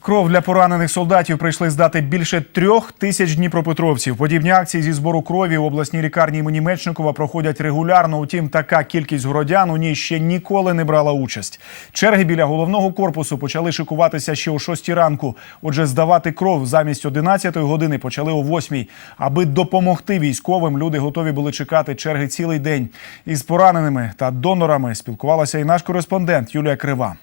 Кров для поранених солдатів прийшли здати більше трьох тисяч дніпропетровців. Подібні акції зі збору крові у обласній лікарні імені Мечникова проходять регулярно. Утім, така кількість городян у ній ще ніколи не брала участь. Черги біля головного корпусу почали шикуватися ще о 6 ранку. Отже, здавати кров замість 11 години почали о 8. Аби допомогти військовим, люди готові були чекати черги цілий день. Із пораненими та донорами спілкувалася і наш кореспондент Юлія Крива.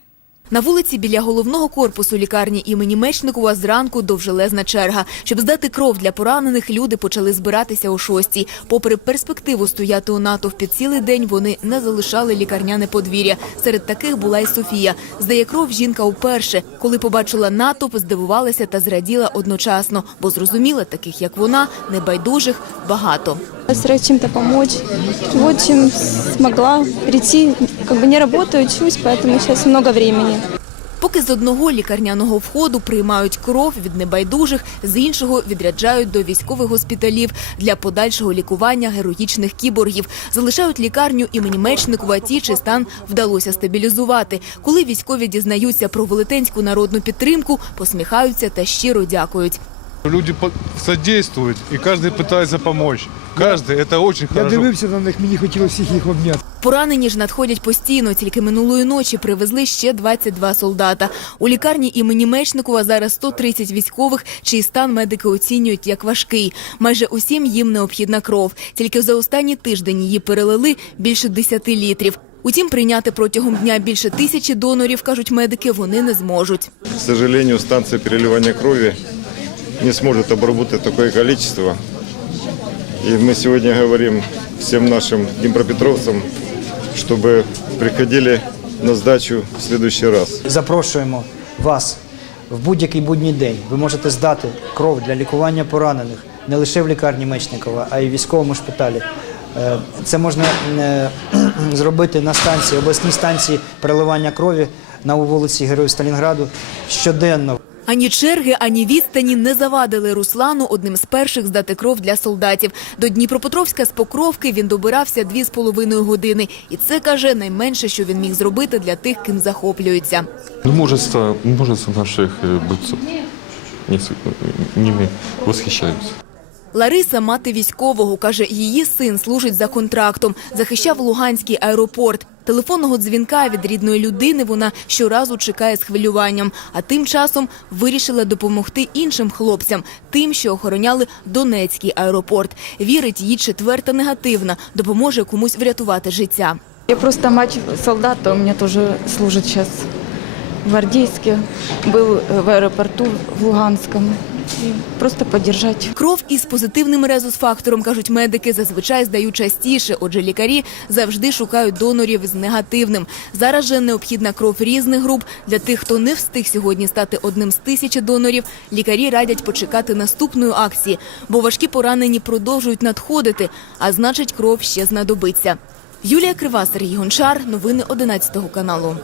На вулиці біля головного корпусу лікарні імені Мечникова зранку довжелезна черга. Щоб здати кров для поранених, люди почали збиратися о шостій. Попри перспективу стояти у натовпі цілий день, вони не залишали лікарняне подвір'я. Серед таких була й Софія. Здає кров жінка вперше. Коли побачила натовп, здивувалася та зраділа одночасно, бо зрозуміла, таких як вона, небайдужих багато. Стараюсь чем-то помочь. Вот чем смогла прийти. Как бы не работаю, учусь, поэтому сейчас много времени. Поки з одного лікарняного входу приймають кров від небайдужих, з іншого відряджають до військових госпіталів для подальшого лікування героїчних кіборгів. Залишають лікарню імені Мечникова ті, чий стан вдалося стабілізувати. Коли військові дізнаються про велетенську народну підтримку, посміхаються та щиро дякують. Люди по- содействуют, и каждый пытается помочь. Каждый, это очень Я хорошо. дивився на них, мені хотілося всіх їх обняти. Поранені ж надходять постійно. Тільки минулої ночі привезли ще 22 солдата. У лікарні імені Мечникова зараз 130 військових, чий стан медики оцінюють як важкий. Майже усім їм необхідна кров. Тільки за останній тиждень її перелили більше 10 літрів. Утім, прийняти протягом дня більше тисячі донорів, кажуть медики, вони не зможуть. К сожалению, станция переливания крови не сможет обработать такое количество. И мы сегодня говорим всем нашим днепропетровцам, чтобы приходили на сдачу в следующий раз. Запрошуємо вас в будь-який будній день. Ви можете здати кров для лікування поранених не лише в лікарні Мечникова, а й в військовому шпиталі. Е, Це можна е, зробити на станції, обласній станції переливання крові на вулиці Героїв Сталінграду щоденно. Ані черги, ані відстані не завадили Руслану одним з перших здати кров для солдатів. До Дніпропетровська з Покровки він добирався дві з половиною години. І це, каже, найменше, що він міг зробити для тих, ким захоплюється. Мужество, мужество наших э, Ними восхищаюсь. Лариса – мати військового. Каже, її син служить за контрактом. Захищав Луганський аеропорт. Телефонного дзвінка від рідної людини вона щоразу чекає з хвилюванням. А тим часом вирішила допомогти іншим хлопцям, тим, що охороняли Донецький аеропорт. Вірить, її четверта негативна, допоможе комусь врятувати життя. Я просто мать солдата, у меня тоже служит сейчас в Гвардейске, был в аэропорту в Луганском. И просто поддержать. Кров із позитивним резус-фактором, кажуть медики, зазвичай здають частіше. Отже, лікарі завжди шукають донорів з негативним. Зараз же необхідна кров різних груп. Для тих, хто не встиг сьогодні стати одним з тисячі донорів, лікарі радять почекати наступної акції, бо важкі поранені продовжують надходити, а значить, кров ще знадобиться. Юлія Крива, Сергій Гончар. Новини 11 каналу.